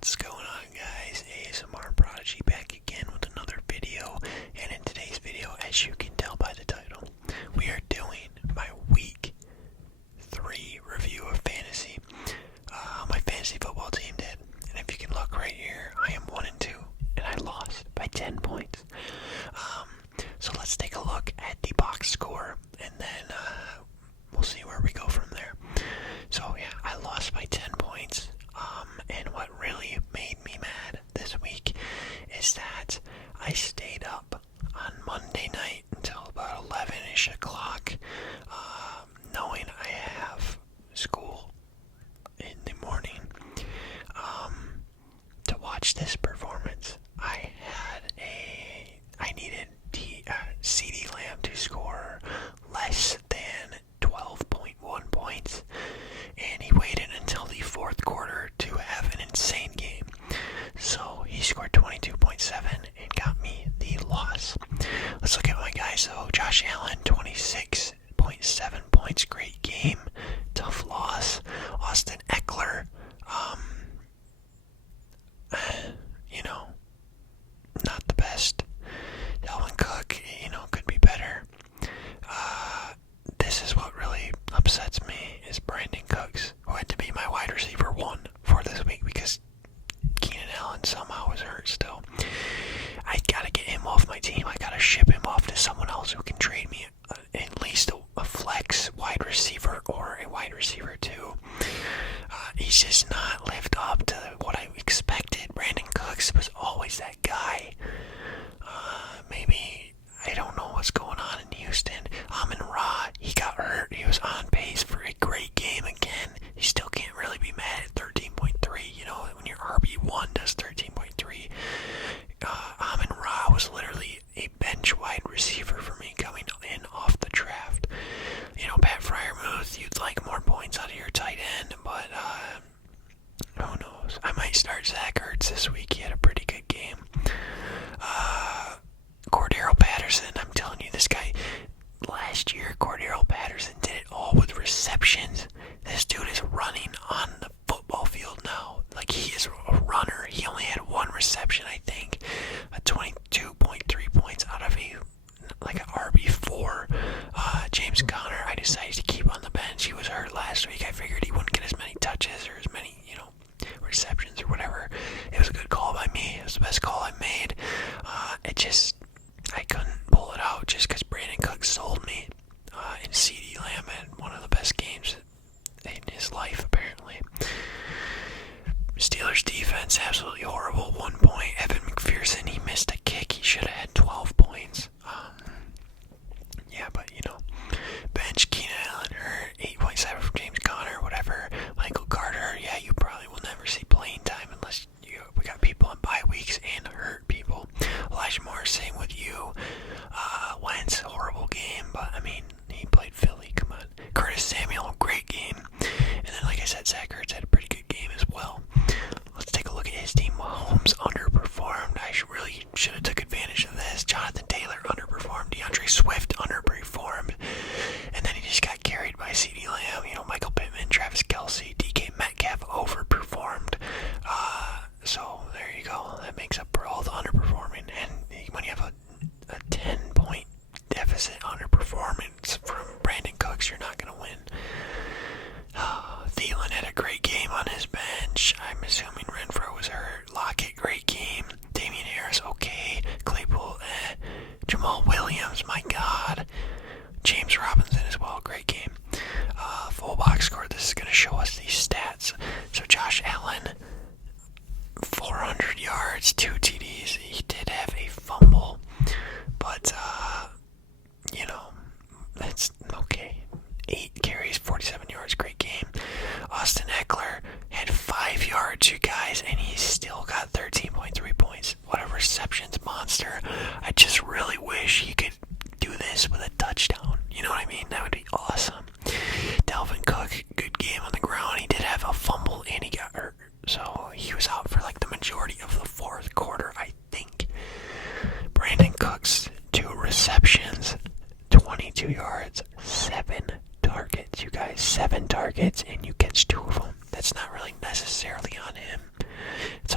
What's going on, guys? ASMR Prodigy back again with another video, and in today's video, as you can tell by the title, we are doing my week 3 review of fantasy. My fantasy football team did, and if you can look right here, I am 1-2, and I lost by 10 points. So let's take a look at the box score, and then we'll see where we go from there. So yeah, I lost by 10 points. And what really made me mad this week is that I stayed up on Monday night until about 11-ish o'clock, knowing I have school in the morning, to watch this performance. I needed CeeDee Lamb to score less than 12.1 points, and he waited until the fourth quarter to have an insane game. So he scored 22.7 and got me the loss. Let's look at my guys though. Josh Allen, 26.7 points, great game, tough loss. Austin Eckler, not the best. Dalvin Cook, could be better. This is what really upsets me, is Brandon Cooks, who had to be my wide receiver 1 for this week because Keenan Allen somehow was hurt still. I gotta get him off my team. I gotta ship him off to someone else who can trade me at least a flex wide receiver or a wide receiver 2. He's just not lived up to what I expected. Brandon Cooks was always that guy. Maybe I don't know what's going on in Houston. Amon-Ra, he got hurt. He was on pace for a great game again. You still can't really be mad at 13.3. When your RB1 does 13.3. Amon-Ra was literally a bench wide receiver for me coming in off the draft. Pat Freiermuth, you'd like more points out of your tight end, but who knows? I might start Zach Ertz this week. He had a pretty good game. Cordero Patterson, I'm telling you, this guy, last year, Cordero Patterson did it all with receptions. This dude is running on the football field now. Like, he is a runner. He only had 1 reception, I think. 22.3 points out of an RB4. James Conner, I decided to keep on the bench. He was hurt last week. I figured he wouldn't get as many touches or as many, receptions or whatever. It was a good call by me. It was the best call I made. I couldn't pull it out just because Brandon Cooks sold me. And CeeDee Lamb had one of the best games in his life, apparently. Steelers defense, absolutely horrible. 1 point. Evan McPherson, he missed a kick. He should have had 12 points. Bench, Keenan Allen hurt, 8.7 from James Conner, whatever. Michael Carter, yeah, you probably will never see playing time unless we got people on bye weeks and hurt people. Elijah Moore, same with you. Wentz, horrible game, but he played Philly, come on. Curtis Samuel, great game. And then, like I said, Zach Ertz had a pretty good game as well. Let's take a look at his team. Mahomes underperformed. I really should have took advantage of this. Jonathan Taylor underperformed. DeAndre Swift underperformed. And then he just got carried by CeeDee Lamb. Michael Pittman, Travis Kelce, DK Metcalf overperformed. So there you go. That makes up for all the underperforming. And when you have a 10-point deficit underperformance from Brandon Cooks, you're not going to win. Thielen had a great game on his bench. I'm assuming Renfro was hurt. Lockett, great game. Damian Harris, okay. Claypool, Jamal Williams, my God. James Robinson as well, great game. Full box score. This is going to show us these stats. So Josh Allen, 400 yards, 2 TDs. He did have a fumble, but that's okay. 8 carries, 47 yards, great game. Austin Eckler had 5 yards, you guys, and he still got 13.3 points. What a receptions monster. I just really wish he could do this with a touchdown. You know what I mean? That would be awesome. Dalvin Cook, good game on the ground. He did have a fumble and he got hurt. So he was out for the majority of the fourth quarter, I think. Brandon Cooks, 2 receptions, 22 yards, 7 targets. You guys, 7 targets and you catch 2 of them. That's not really necessarily on him. It's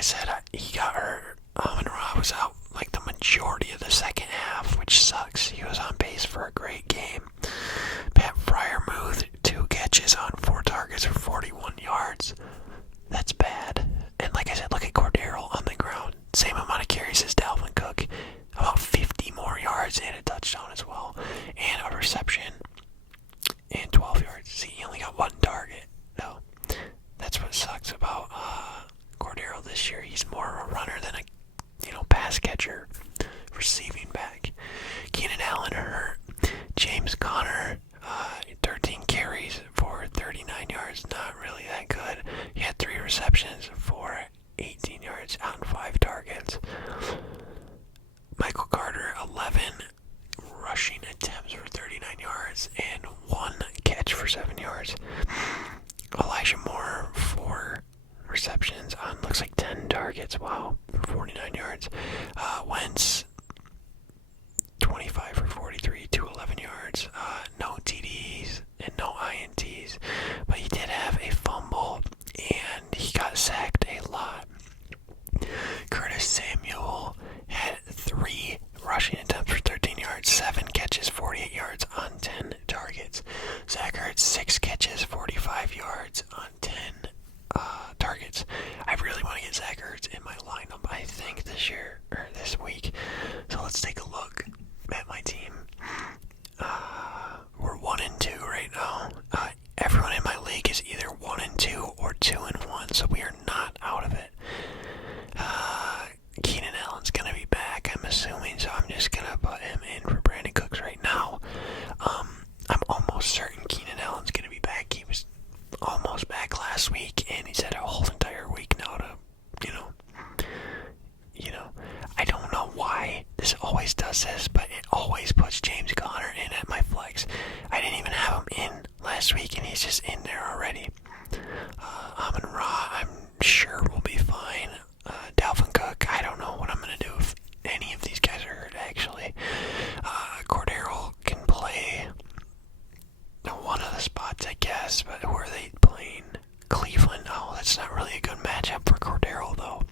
I said, he got hurt. Amon-Ra was out like the majority of the second half, which sucks. He was on pace for a great game. Pat Freiermuth, 2 catches on 4 targets for 41 yards. That's bad. And like I said, look at Cordero on the ground. Same amount of carries as Dalvin Cook. About 50 more yards and a touchdown as well. And a reception. And 12 yards. See, he only got 1 target. No. That's what sucks about Cordero this year. He's more of a runner than a pass catcher, receiving back. Keenan Allen hurt. James Conner, 13 carries for 39 yards. Not really that good. He had 3 receptions for 18 yards on 5 targets. Michael Carter, 11 rushing attempts for 39 yards and 1 catch for 7 yards. Elijah Moore, 4 receptions on looks like 10 targets. Wow, for 49 yards. Wentz, 25 for 43, 211 yards. No TDs and no INTs, but he did have a fumble and he got sacked a lot. Curtis Samuel had 3 rushing attempts for 13 yards, 7 catches, 48 yards on 10 targets. Zach Ertz, 6 catches, 45 yards on 10 targets. I really want to get Zach Ertz in my lineup, I think, this week. So let's take a look at my team. We're 1-2 right now. Everyone in my league is either 1-2 or 2-1, so we are not out of it. Keenan Allen's gonna be back, I'm assuming, so I'm just gonna put him in for Brandon Cooks right now. I'm almost certain Keenan Allen's gonna be back. He was almost back last week, and he's had a whole entire week now to, I don't know why this always does this, but it always puts James Conner in at my flex. I didn't even have him in last week, and he's just in there already. Amon-Ra, I'm sure will be fine. Dalvin Cook, I don't know what I'm going to do if any of these guys are hurt, actually. Cordero can play one of the spots, I guess, but who are they playing? Cleveland. Oh, that's not really a good matchup for Cordero, though.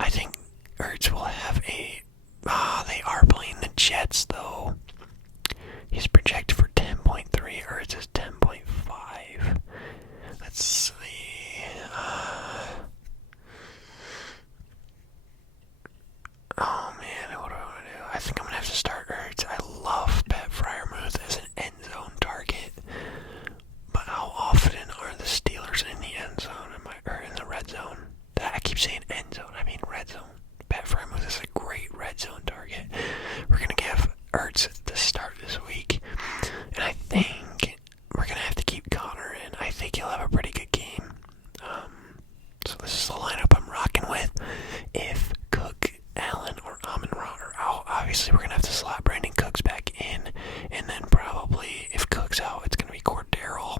I think Ertz will have they are playing the Jets, though. He's projected for 10.3. Ertz is 10.5. Let's see. Oh, man, what do I want to do? I think I'm going to have to start Ertz. I love Pat Freiermuth as an end zone target. But how often are the Steelers in the end zone? Or in the red zone? I keep saying end zone, I mean red zone. Pat Freiermuth is a great red zone target. We're going to give Ertz the start this week. And I think we're going to have to keep Conner in. I think he'll have a pretty good game. So this is the lineup I'm rocking with. If Cook, Allen, or Amon-Ra are out, obviously we're going to have to slot Brandon Cooks back in. And then probably, if Cook's out, it's going to be Cordero.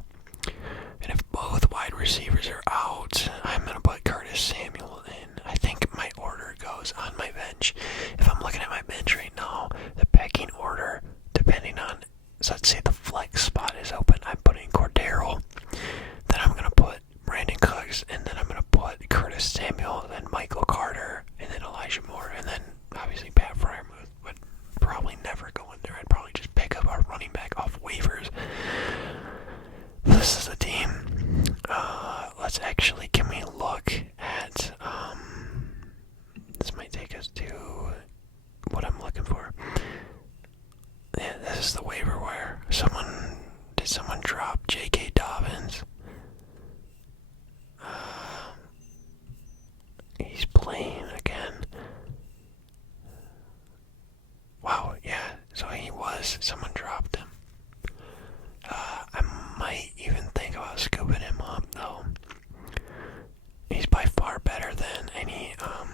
And if both wide receivers are out, I'm going to put Curtis Samuel in. I think my order goes on my bench. If I'm looking at my bench right now, the pecking order, depending on, so let's say the flex spot is open, I'm putting Cordero, then I'm going to put Brandon Cooks, and then I'm going to put Curtis Samuel, then Michael Carter, and then Elijah Moore, and then obviously Pat Freiermuth would probably never go in there. I'd probably just pick up our running back off waivers. This is the team. Let's actually, can we look at, this might take us to what I'm looking for. Yeah, this is the waiver wire. Did someone drop J.K. Dobbins? He's playing again. Wow, yeah, so he was. Someone dropped him. I might even think about scooping him up, though. He's by far better than any other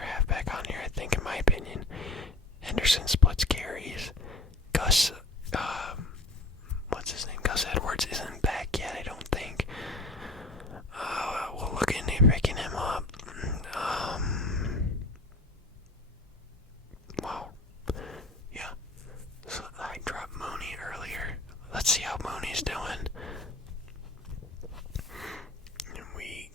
halfback on here, I think, in my opinion. Henderson splits carries. Gus, what's his name? Gus Edwards isn't back yet, I don't think. We'll look into picking him up. Wow. Yeah. So I dropped Mooney earlier. Let's see how Mooney's doing. And we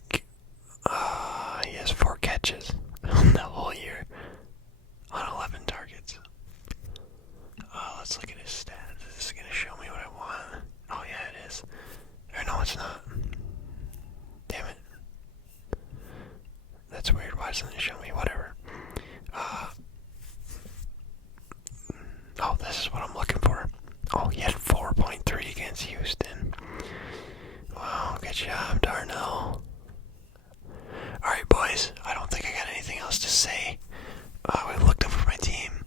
that's weird. Why doesn't it show me? Whatever. Oh, this is what I'm looking for. Oh, he had 4.3 against Houston. Wow, good job, Darnell. Alright, boys. I don't think I got anything else to say. We looked over my team.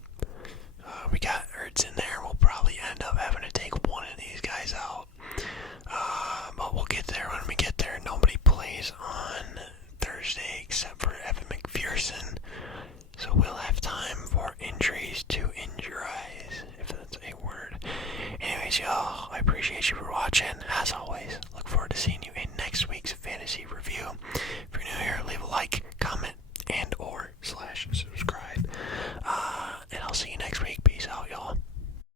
We got Ertz in there. We'll probably end up having to take one of these guys out. But we'll get there when we get there. Nobody plays on Thursday except for Evan McPherson. So we'll have time for injuries to injurize, if that's a word. Anyways, y'all, I appreciate you for watching. As always, look forward to seeing you in next week's fantasy review.